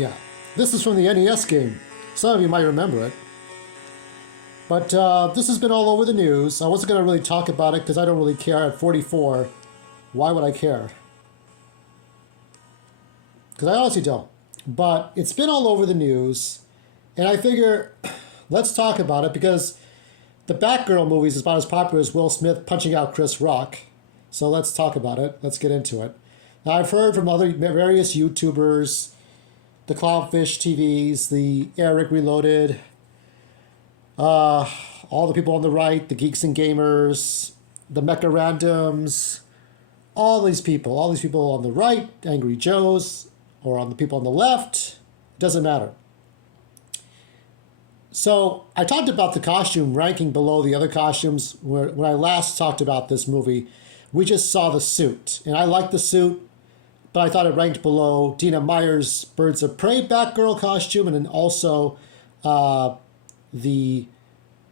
Yeah. This is from the NES game. Some of you might remember it. But this has been all over the news. I wasn't going to really talk about it because I don't really care at 44. Why would I care? Because I honestly don't. But it's been all over the news. And I figure, let's talk about it because the Batgirl movies is about as popular as Will Smith punching out Chris Rock. So let's talk about it. Let's get into it. Now, I've heard from other various YouTubers, the Clownfish TVs, the Eric Reloaded, all the people on the right, the Geeks and Gamers, the Mecha Randoms, all these people on the right, Angry Joes, or on the people on the left, doesn't matter. So I talked about the costume ranking below the other costumes. When I last talked about this movie, we just saw the suit. And I liked the suit, but I thought it ranked below Dina Meyer's Birds of Prey Batgirl costume, and then also the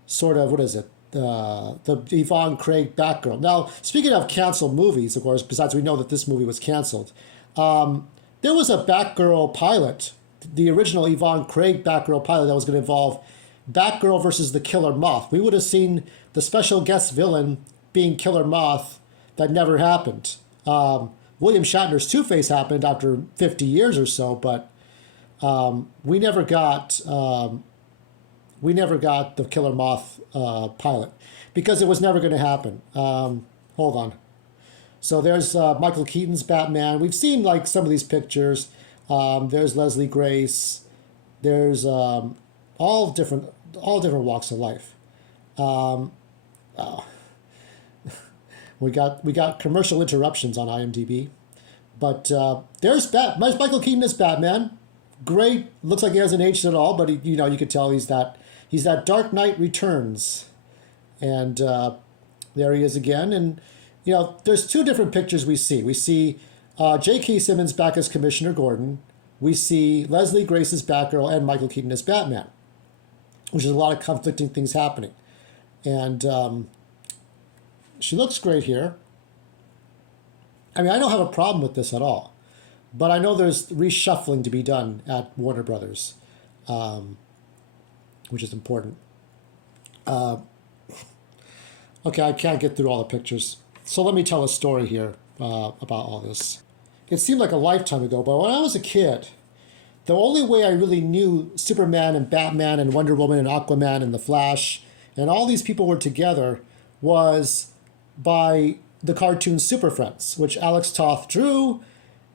sort of, what is it? The Yvonne Craig Batgirl. Now, speaking of canceled movies, of course, besides we know that this movie was canceled, there was a Batgirl pilot, the original Yvonne Craig Batgirl pilot that was going to involve Batgirl versus the Killer Moth. We would have seen the special guest villain being Killer Moth. That never happened. William Shatner's Two-Face happened after 50 years or so, but we never got the Killer Moth pilot because it was never going to happen. Hold on. So there's Michael Keaton's Batman. We've seen like some of these pictures. There's Leslie Grace. There's all different walks of life. Oh. We got commercial interruptions on IMDb, but there's Michael Keaton as Batman. Great, looks like he hasn't aged at all, but you could tell he's that Dark Knight Returns, and there he is again. And there's two different pictures we see. We see J.K. Simmons back as Commissioner Gordon. We see Leslie Grace as Batgirl and Michael Keaton as Batman, which is a lot of conflicting things happening, and. She looks great here. I mean, I don't have a problem with this at all. But I know there's reshuffling to be done at Warner Brothers, which is important. Okay, I can't get through all the pictures. So let me tell a story here about all this. It seemed like a lifetime ago, but when I was a kid, the only way I really knew Superman and Batman and Wonder Woman and Aquaman and The Flash and all these people were together was by the cartoon Super Friends, which Alex Toth drew.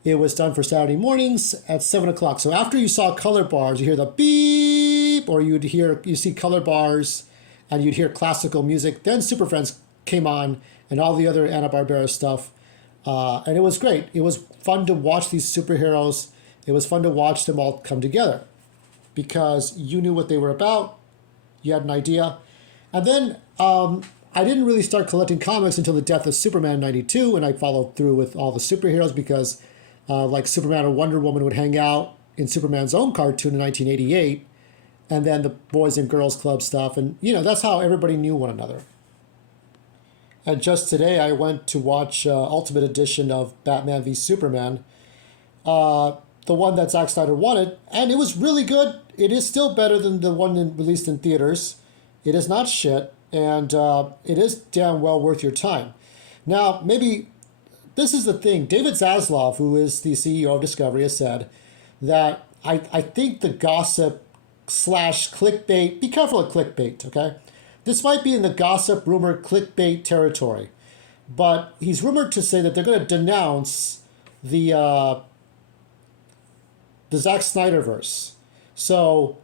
It was done for Saturday mornings at 7 o'clock. So after you saw color bars, you hear the beep, or you see color bars, and you'd hear classical music. Then Super Friends came on, and all the other Hanna-Barbera stuff, and it was great. It was fun to watch these superheroes. It was fun to watch them all come together, because you knew what they were about. You had an idea, and then. I didn't really start collecting comics until the death of Superman in 92, and I followed through with all the superheroes because like Superman or Wonder Woman would hang out in Superman's own cartoon in 1988, and then the Boys and Girls Club stuff, and that's how everybody knew one another. And just today I went to watch Ultimate Edition of Batman v Superman, the one that Zack Snyder wanted, and it was really good. It is still better than the one released in theaters. It is not shit. And it is damn well worth your time. Now, maybe this is the thing. David Zaslav, who is the CEO of Discovery, has said that I think the gossip / clickbait, be careful of clickbait, okay? This might be in the gossip, rumor, clickbait territory. But he's rumored to say that they're going to denounce the Zack Snyderverse. So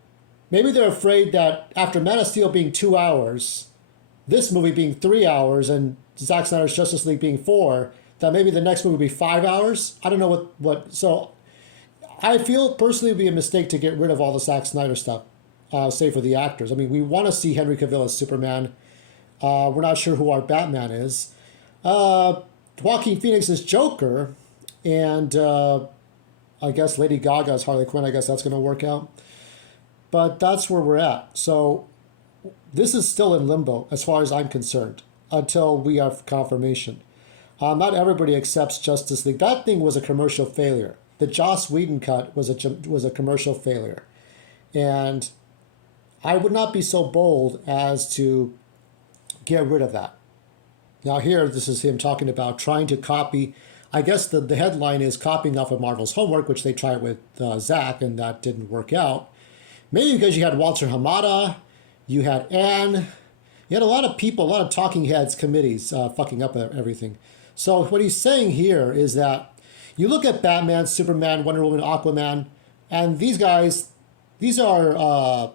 maybe they're afraid that after Man of Steel being 2 hours, this movie being 3 hours, and Zack Snyder's Justice League being 4, that maybe the next movie will be 5 hours. I don't know what. So I feel personally it would be a mistake to get rid of all the Zack Snyder stuff, save for the actors. I mean, we want to see Henry Cavill as Superman. We're not sure who our Batman is. Joaquin Phoenix is Joker, and I guess Lady Gaga is Harley Quinn. I guess that's going to work out. But that's where we're at. So this is still in limbo as far as I'm concerned until we have confirmation. Not everybody accepts Justice League. That thing was a commercial failure. the Joss Whedon cut was a commercial failure. And I would not be so bold as to get rid of that. Now here, this is him talking about trying to copy. I guess the headline is copying off of Marvel's homework, which they tried with Zack, and that didn't work out. Maybe because you had Walter Hamada, you had Anne, you had a lot of people, a lot of talking heads committees fucking up everything. So what he's saying here is that you look at Batman, Superman, Wonder Woman, Aquaman, and these guys, these are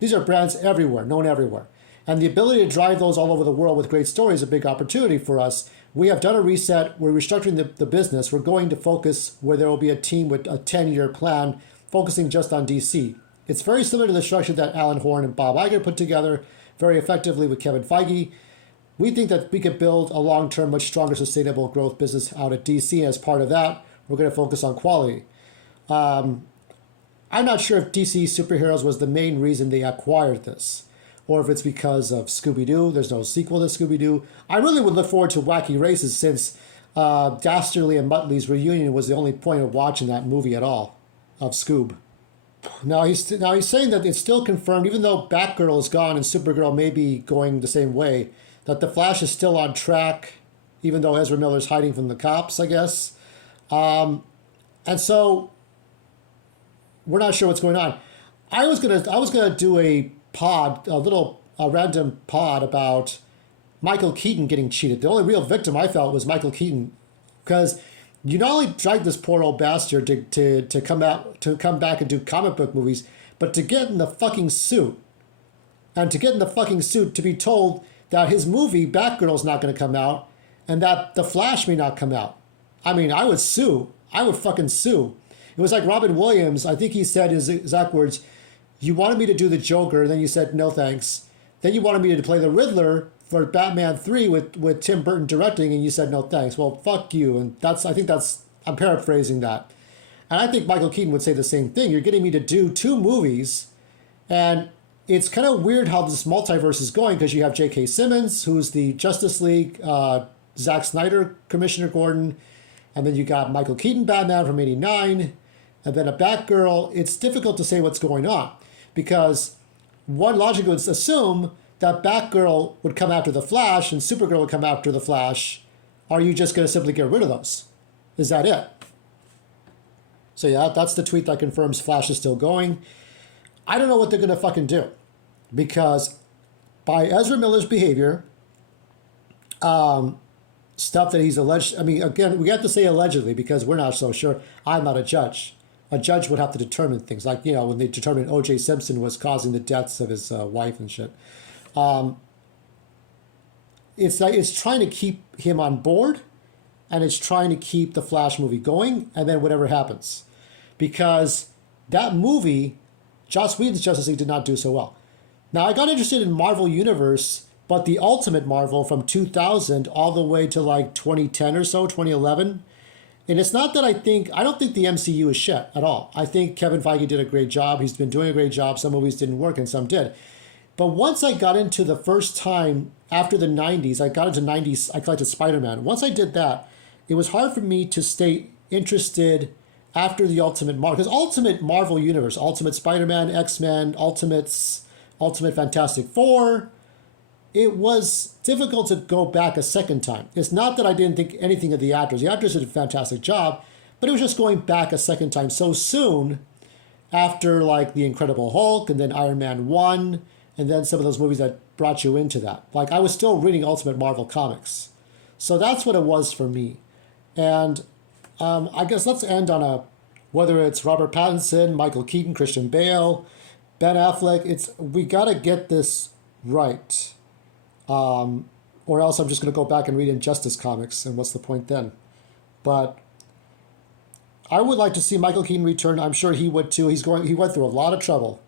brands everywhere, known everywhere. And the ability to drive those all over the world with great stories is a big opportunity for us. We have done a reset. We're restructuring the business. We're going to focus where there will be a team with a 10-year plan focusing just on DC. It's very similar to the structure that Alan Horn and Bob Iger put together very effectively with Kevin Feige. We think that we could build a long-term, much stronger, sustainable growth business out at DC. As part of that, we're going to focus on quality. I'm not sure if DC Superheroes was the main reason they acquired this, or if it's because of Scooby-Doo. There's no sequel to Scooby-Doo. I really would look forward to Wacky Races, since Dastardly and Muttley's reunion was the only point of watching that movie at all, of Scoob. Now he's saying that it's still confirmed, even though Batgirl is gone and Supergirl may be going the same way, that the Flash is still on track, even though Ezra Miller's hiding from the cops, I guess. And so we're not sure what's going on. I was gonna do a random pod about Michael Keaton getting cheated. The only real victim I felt was Michael Keaton, because you not only dragged this poor old bastard to come back and do comic book movies, but to get in the fucking suit, and to get in the fucking suit to be told that his movie Batgirl's not going to come out, and that The Flash may not come out. I mean, I would sue. I would fucking sue. It was like Robin Williams. I think he said his exact words, "You wanted me to do the Joker, and then you said no thanks. Then you wanted me to play the Riddler for Batman 3 with Tim Burton directing, and you said no thanks. Well, fuck you." And I'm paraphrasing that. And I think Michael Keaton would say the same thing. You're getting me to do 2 movies, and it's kind of weird how this multiverse is going, because you have J.K. Simmons, who's the Justice League, Zack Snyder, Commissioner Gordon, and then you got Michael Keaton Batman from '89, and then a Batgirl. It's difficult to say what's going on, because one logic would assume that Batgirl would come after the Flash and Supergirl would come after the Flash. Are you just going to simply get rid of those? Is that it? So yeah, that's the tweet that confirms Flash is still going. I don't know what they're going to fucking do, because by Ezra Miller's behavior, stuff that he's alleged, I mean, again, we have to say allegedly, because we're not so sure. I'm not a judge. A judge would have to determine things, like, you know, when they determined O.J. Simpson was causing the deaths of his wife and shit. It's trying to keep him on board, and it's trying to keep the Flash movie going, and then whatever happens. Because that movie, Joss Whedon's Justice League, did not do so well. Now, I got interested in Marvel Universe, but the Ultimate Marvel from 2000 all the way to like 2010 or so, 2011. And it's not that I don't think the MCU is shit at all. I think Kevin Feige did a great job. He's been doing a great job. Some movies didn't work and some did. But once I got into the first time after the 90s, I got into 90s, I collected Spider-Man. Once I did that, it was hard for me to stay interested after the Ultimate Marvel. Because Ultimate Marvel Universe, Ultimate Spider-Man, X-Men, Ultimate Fantastic Four, it was difficult to go back a second time. It's not that I didn't think anything of the actors. The actors did a fantastic job, but it was just going back a second time so soon after like The Incredible Hulk and then Iron Man 1 and then some of those movies that brought you into that. Like, I was still reading Ultimate Marvel comics. So that's what it was for me. And I guess let's end on whether it's Robert Pattinson, Michael Keaton, Christian Bale, Ben Affleck, we got to get this right. Or else I'm just going to go back and read Injustice comics, and what's the point then? But I would like to see Michael Keaton return. I'm sure he would too. He went through a lot of trouble,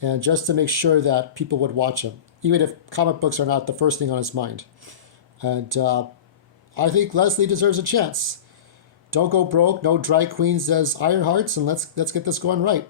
and just to make sure that people would watch him, even if comic books are not the first thing on his mind. And I think Leslie deserves a chance. Don't go broke. No drag queens as Ironhearts, and let's get this going right.